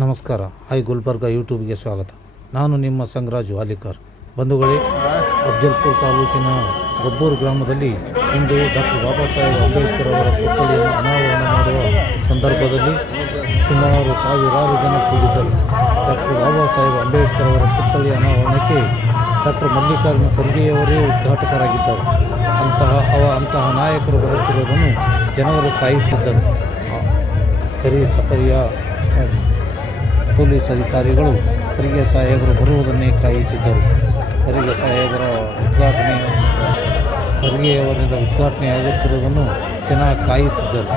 ನಮಸ್ಕಾರ. ಗುಲ್ಬರ್ಗ ಯೂಟ್ಯೂಬ್ಗೆ ಸ್ವಾಗತ. ನಾನು ನಿಮ್ಮ ಸಂಗರಾಜು ಅಲಿಕರ್. ಬಂಧುಗಳೇ, ಅಫ್ಜಲ್ಪುರ ತಾಲೂಕಿನ ಗೊಬ್ಬೂರು ಗ್ರಾಮದಲ್ಲಿ ಇಂದು ಡಾಕ್ಟರ್ ಬಾಬಾ ಸಾಹೇಬ್ ಅಂಬೇಡ್ಕರ್ ಅವರ ಪುತ್ಥಳಿಯನ್ನು ಅನಾವರಣ ಮಾಡುವ ಸಂದರ್ಭದಲ್ಲಿ ಸುಮಾರು ಸಾವಿರಾರು ಜನ ಕೂಡಿದ್ದರು. ಡಾಕ್ಟರ್ ಬಾಬಾ ಸಾಹೇಬ್ ಅಂಬೇಡ್ಕರ್ ಅವರ ಪುತ್ಥಳಿ ಅನಾವರಣಕ್ಕೆ ಡಾಕ್ಟರ್ ಮಲ್ಲಿಕಾರ್ಜುನ ಖರ್ಗೆಯವರೇ ಉದ್ಘಾಟಕರಾಗಿದ್ದರು. ಅಂತಹ ನಾಯಕರು ಬರುತ್ತಿರುವುದನ್ನು ಜನರು ಕಾಯುತ್ತಿದ್ದರು. ಕರಿ ಸಫರಿಯ ಪೊಲೀಸ್ ಅಧಿಕಾರಿಗಳು ಖರ್ಗೆ ಸಾಹೇಬರು ಬರುವುದನ್ನೇ ಕಾಯುತ್ತಿದ್ದರು. ಖರ್ಗೆ ಸಾಹೇಬರ ಖರ್ಗೆಯವರಿಂದ ಉದ್ಘಾಟನೆಯಾಗುತ್ತಿರುವುದನ್ನು ಜನ ಕಾಯುತ್ತಿದ್ದರು.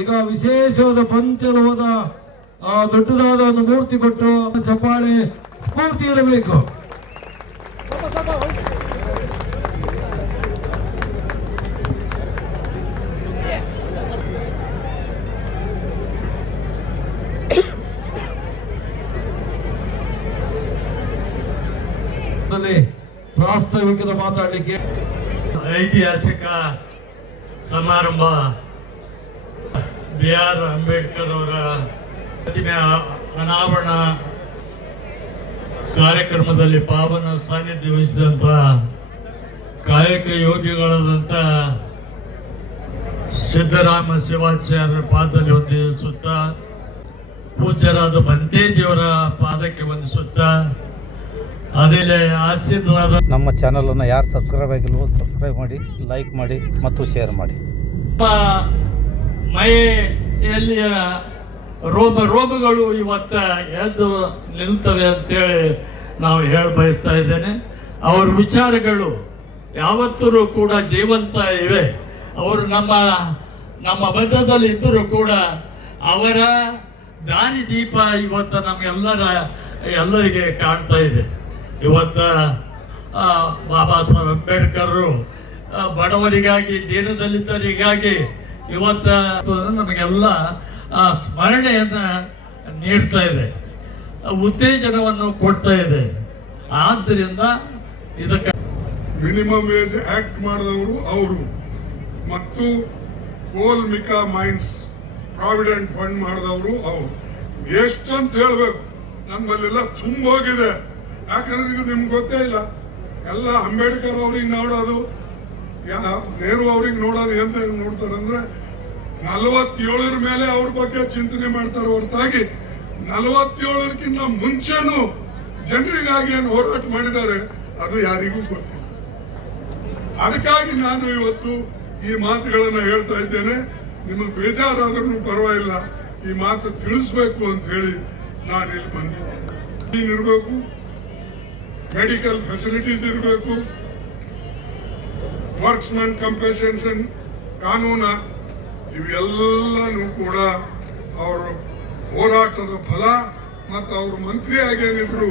ಈಗ ವಿಶೇಷವಾದ ಪಂಚಲೋಹದ ದೊಡ್ಡದಾದ ಒಂದು ಮೂರ್ತಿ ಕೊಟ್ಟು ಚಪ್ಪಾಳೆ ಸ್ಫೂರ್ತಿ ಇರಬೇಕು. ಪ್ರಾಸ್ತಾವಿಕದ ಮಾತಾಡಲಿಕ್ಕೆ ಐತಿಹಾಸಿಕ ಸಮಾರಂಭ BR ಅಂಬೇಡ್ಕರ್ ಅವರ ಪ್ರತಿಮೆ ಅನಾವರಣ ಕಾರ್ಯಕ್ರಮದಲ್ಲಿ ಪಾವನ ಸಾನ್ನಿಧ್ಯ ವಹಿಸಿದಂಥ ಕಾಯಕ ಯೋಗಿಗಳಾದಂಥ ಸಿದ್ದರಾಮ ಶಿವಾಚಾರ್ಯರ ಪಾದದಲ್ಲಿ ವಂದಿಸುತ್ತಾ, ಪೂಜ್ಯರಾದ ಬಂತೇಜಿಯವರ ಪಾದಕ್ಕೆ ವಂದಿಸುತ್ತಾ, ಅದೇ ಆಶೀರ್ವಾದ. ನಮ್ಮ ಚಾನಲನ್ನು ಯಾರು ಸಬ್ಸ್ಕ್ರೈಬ್ ಆಗಿಲ್ವೋ ಸಬ್ಸ್ಕ್ರೈಬ್ ಮಾಡಿ, ಲೈಕ್ ಮಾಡಿ ಮತ್ತು ಶೇರ್ ಮಾಡಿ. ಮೈಯಲ್ಲಿಯ ರೋಗಗಳು ಇವತ್ತ ಎದ್ದು ನಿಲ್ತವೆ ಅಂತೇಳಿ ನಾವು ಬಯಸ್ತಾ ಇದ್ದೇನೆ. ಅವರ ವಿಚಾರಗಳು ಯಾವತ್ತೂ ಕೂಡ ಜೀವಂತ ಇವೆ. ಅವರು ನಮ್ಮ ಮಧ್ಯದಲ್ಲಿ ಇದ್ದರೂ ಕೂಡ ಅವರ ದಾರಿದೀಪ ಇವತ್ತ ಎಲ್ಲರಿಗೆ ಕಾಣ್ತಾ ಇದೆ. ಇವತ್ತ ಬಾಬಾ ಸಾಹೇಬ್ ಅಂಬೇಡ್ಕರ್ ಬಡವರಿಗಾಗಿ, ದೀನದಲಿತರಿಗಾಗಿ ಇವತ್ತ ನಮಗೆಲ್ಲ ಸ್ಮರಣೆಯನ್ನ ನೀಡ್ತಾ ಇದೆ, ಉತ್ತೇಜನವನ್ನು ಕೊಡ್ತಾ ಇದೆ. ಆದ್ದರಿಂದ ಇದಕ್ಕೆ ಮಿನಿಮಮ್ ವೇಜ್ ಆಕ್ಟ್ ಮಾಡಿದವರು ಅವರು, ಮತ್ತು ಕೋಲ್ ಮಿಕಾ ಮೈನ್ಸ್ ಪ್ರಾವಿಡೆಂಟ್ ಫಂಡ್ ಮಾಡಿದವರು ಅವರು. ಎಷ್ಟಂತ ಹೇಳ್ಬೇಕು, ನಮ್ಮಲ್ಲೆಲ್ಲ ತುಂಬ ಹೋಗಿದೆ. ಯಾಕಂದ್ರೆ ಇದು ನಿಮ್ಗೆ ಗೊತ್ತೇ ಇಲ್ಲ. ಎಲ್ಲ ಅಂಬೇಡ್ಕರ್ ಅವ್ರಿಗೆ ನೋಡೋದು, ನೆಹರು ಅವ್ರಿಗೆ ನೋಡೋದು ಎಂತ ನೋಡ್ತಾರೆ ಅಂದ್ರೆ 47 ಮೇಲೆ ಅವ್ರ ಬಗ್ಗೆ ಚಿಂತನೆ ಮಾಡ್ತಾರೆ ಹೊರತಾಗಿ 47ಕ್ಕಿಂತ ಮುಂಚೆನೂ ಜನರಿಗಾಗಿ ಏನು ಹೋರಾಟ ಮಾಡಿದ್ದಾರೆ ಅದು ಯಾರಿಗೂ ಗೊತ್ತಿಲ್ಲ. ಅದಕ್ಕಾಗಿ ನಾನು ಇವತ್ತು ಈ ಮಾತುಗಳನ್ನು ಹೇಳ್ತಾ ಇದ್ದೇನೆ. ನಿಮಗೆ ಬೇಜಾರಾದ್ರೂ ಪರವಾಗಿಲ್ಲ, ಈ ಮಾತು ತಿಳಿಸ್ಬೇಕು ಅಂತ ಹೇಳಿ ನಾನು ಇಲ್ಲಿ ಬಂದಿದ್ದೇನೆ. ಇರಬೇಕು, ಮೆಡಿಕಲ್ ಫೆಸಿಲಿಟೀಸ್ ಇರಬೇಕು, ವರ್ಕ್ಸ್ಮನ್ ಕಂಪೆನ್ಸೇಷನ್ ಕಾನೂನ, ಇವೆಲ್ಲನೂ ಕೂಡ ಅವರ ಹೋರಾಟದ ಫಲ. ಮತ್ತು ಅವರು ಮಂತ್ರಿಯಾಗಿ ಏನಿದ್ರು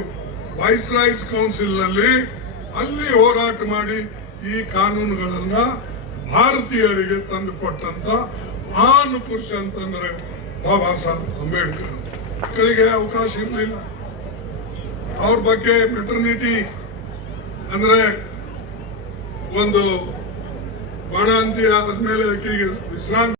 ವೈಸ್ರಾಯ್ಸ್ ಕೌನ್ಸಿಲ್ನಲ್ಲಿ, ಅಲ್ಲಿ ಹೋರಾಟ ಮಾಡಿ ಈ ಕಾನೂನುಗಳನ್ನ ಭಾರತೀಯರಿಗೆ ತಂದು ಕೊಟ್ಟಂತ ಮಹಾನ್ ಪುರುಷ ಅಂತಂದ್ರೆ ಬಾಬಾ ಸಾಹೇಬ್ ಅಂಬೇಡ್ಕರ್. ಮಕ್ಕಳಿಗೆ ಅವಕಾಶ ಇರಲಿಲ್ಲ. ಅವ್ರ ಬಗ್ಗೆ ಮೆಟರ್ನಿಟಿ ಅಂದ್ರೆ ಒಂದು ಬಾಣಂತಿ ಆದ್ಮೇಲೆ ವಿಶ್ರಾಂತಿ